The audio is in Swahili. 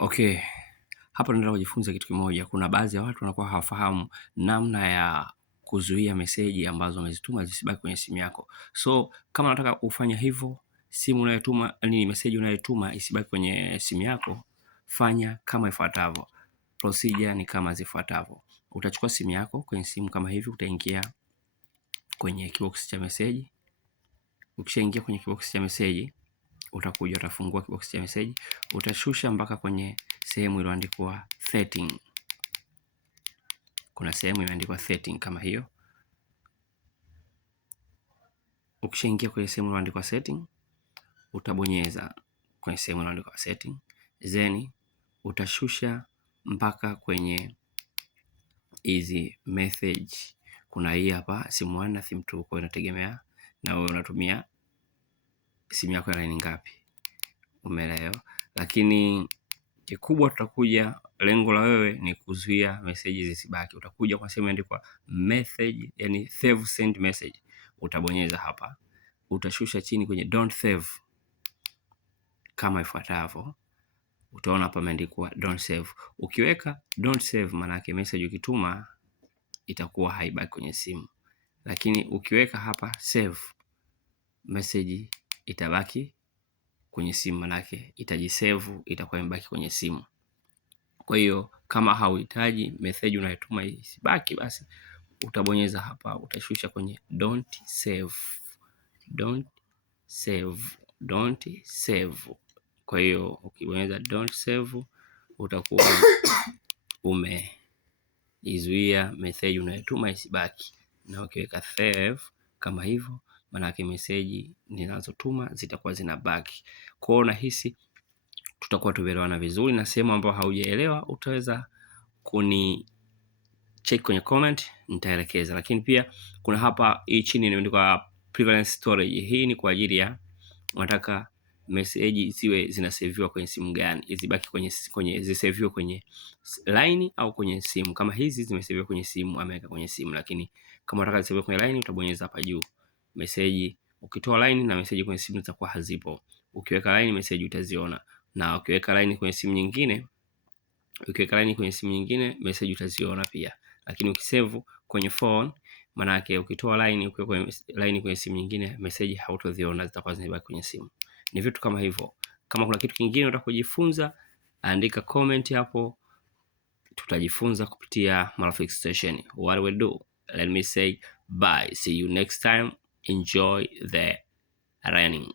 Okay. Hapa nataka kujifunza kitu kimoja. Kuna baadhi ya watu wanakuwa hawafahamu namna ya kuzuia meseji ambazo umezituma zisibaki kwenye simu yako. So kama unataka kufanya hivyo, simu unayotuma meseji unayotuma isibaki kwenye simu yako, fanya kama ifuatavyo. Procedure ni kama zifuatavyo. Utachukua simu yako kwenye simu kama hivi, utaingia kwenye kibox cha meseji. Ukishaingia kwenye kibox cha meseji, utakuja utafungua kibox cha meseji, utashusha mpaka kwenye sehemu iliyoandikwa setting. Kuna sehemu imeandikwa setting kama hiyo. Ukishaingia kwenye sehemu iliyoandikwa setting, utabonyeza kwenye sehemu iliyoandikwa setting, then utashusha mpaka kwenye hizi message. Kuna hii hapa simu 1 na simu 2, kwa inategemea na wewe unatumia simu yako ya line ngapi. Umeelewa? Lakini kikubwa tutakuja, lengo la wewe ni kuzuia message zisibaki. Utakuja kwa sehemu imeandikwa message, yani save send message. Utabonyeza hapa. Utashusha chini kwenye don't save kama ifuatavyo. Utaona hapa imeandikwa don't save. Ukiweka don't save, maana yake message ukituma itakuwa haibaki kwenye simu. Lakini ukiweka hapa save, message itabaki kwenye simu, maana yake itajisave, itakuwa imebaki kwenye simu. Kwa hiyo kama hauhitaji message unayotuma isibaki, basi utabonyeza hapa, utashusha kwenye don't save. Don't save, don't save. Kwa hiyo ukibonyeza don't save, utakuwa umeizuia message unayotuma isibaki. Na ukiweka save kama hivyo, maana yake message ninazotuma zitakuwa zinabaki. Kwa hiyo nahisi tutakuwa tumeelewana vizuri, na sehemu ambayo haujaelewa utaweza kuni check kwenye comment, nitaelekeza. Lakini pia kuna hapa hii chini imeandikwa prevalence storage. Hii ni kwa ajili ya unataka message ziwe zinasaviwa kwenye simu gani, izibaki kwenye zisaviwe kwenye line au kwenye simu. Kama hizi zimesaviwa kwenye simu, ameweka kwenye simu, lakini kama unataka zisaviwe kwenye line, utabonyeza hapa juu. Message ukitoa line na message kwenye simu zitakuwa hazipo. Ukiweka line, message utaziona, na ukiweka line kwenye simu nyingine, message utaziona pia. Lakini ukisave kwenye phone, maana yake ukitoa line, ukiweka line kwenye simu nyingine, message hautoziona, zitakuwa zinabaki kwenye simu. Ni vitu kama hivyo. Kama kuna kitu kingine unataka kujifunza, andika comment hapo, tutajifunza kupitia Marafiki Station. What we do, let me say bye, see you next time, enjoy the learning.